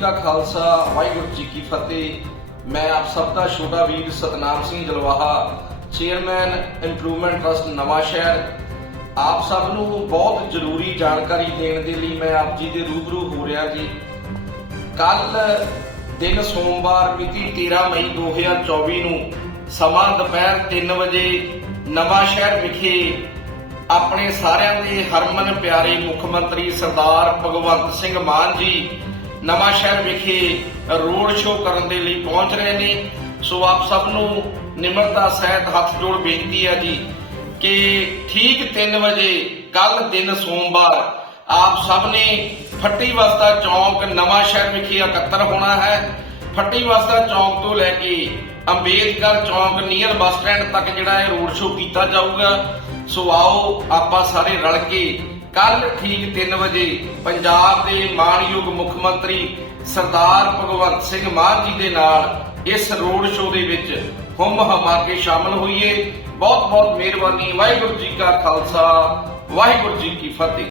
ਕਾ ਖਾਲਸਾ, ਵਾਹਿਗੁਰੂ ਜੀ ਕੀ ਫਤਿਹ। ਮੈਂ ਆਪ ਸਭ ਦਾ ਛੋਟਾ ਵੀਰ Satnam Singh Jalwaha, chairman, improvement trust Nawan Shahr. ਆਪ ਸਭ ਨੂੰ ਬਹੁਤ ਜ਼ਰੂਰੀ ਜਾਣਕਾਰੀ ਦੇਣ ਦੇ ਲਈ ਮੈਂ ਆਪ ਜੀ ਦੇ ਰੂਬਰੂ ਹੋ ਰਿਹਾ ਜੀ। ਕੱਲ ਦਿਨ ਸੋਮਵਾਰ ਮਿਤੀ 13 ਮਈ 2024 ਨੂੰ ਸਮਾਂ ਦੁਪਹਿਰ 3 ਵਜੇ ਨਵਾਂ ਸ਼ਹਿਰ ਵਿਖੇ ਆਪਣੇ ਸਾਰਿਆਂ ਦੇ ਹਰਮਨ ਪਿਆਰੇ ਮੁੱਖ ਮੰਤਰੀ ਸਰਦਾਰ ਭਗਵੰਤ ਸਿੰਘ ਮਾਨ ਜੀ ਨਵਾਂ ਸ਼ਹਿਰ ਵਿਖੇ ਰੋਡ ਸ਼ੋਅ ਕਰਨ ਦੇ ਲਈ ਪਹੁੰਚ ਰਹੇ ਨੇ। ਸੋ ਆਪ ਸਭ ਨੂੰ ਨਿਮਰਤਾ, ਸਹਿਤ, ਹੱਥ ਜੋੜ ਬੇਨਤੀ ਹੈ ਜੀ ਕਿ ਠੀਕ 3 ਵਜੇ ਕੱਲ ਦਿਨ ਸੋਮਵਾਰ, ਆਪ ਸਭ ਨੇ ਫੱਟੀ ਵਸਤਾ ਚੌਂਕ ਨਵਾਂ ਸ਼ਹਿਰ ਵਿਖੇ ਇਕੱਤਰ ਹੋਣਾ ਹੈ। ਫੱਟੀ ਵਸਤਾ ਚੌਂਕ ਤੋਂ ਲੈ ਕੇ ਅੰਬੇਦਕਰ ਚੌਂਕ ਨੀਅਰ ਬੱਸ ਸਟੈਂਡ ਤੱਕ ਜਿਹੜਾ ਇਹ ਰੋਡ ਸ਼ੋਅ ਕੀਤਾ ਜਾਊਗਾ। ਸੋ ਆਓ, ਆਪਾਂ ਸਾਰੇ ਰਲ ਕੇ ਕੱਲ ਠੀਕ 3 ਵਜੇ ਪੰਜਾਬ ਦੇ ਮਾਨਯੋਗ ਮੁੱਖ ਮੰਤਰੀ ਸਰਦਾਰ ਭਗਵੰਤ ਸਿੰਘ ਮਾਨ ਜੀ ਦੇ ਨਾਲ ਇਸ ਰੋਡ ਸ਼ੋਅ ਦੇ ਵਿੱਚ ਹੁਮ ਹਮਾ ਕੇ ਸ਼ਾਮਲ ਹੋਈਏ। ਬਹੁਤ ਬਹੁਤ ਮਿਹਰਬਾਨੀ। ਵਾਹਿਗੁਰੂ ਜੀ ਕਾ ਖਾਲਸਾ, ਵਾਹਿਗੁਰੂ ਜੀ ਕੀ ਫਤਿਹ।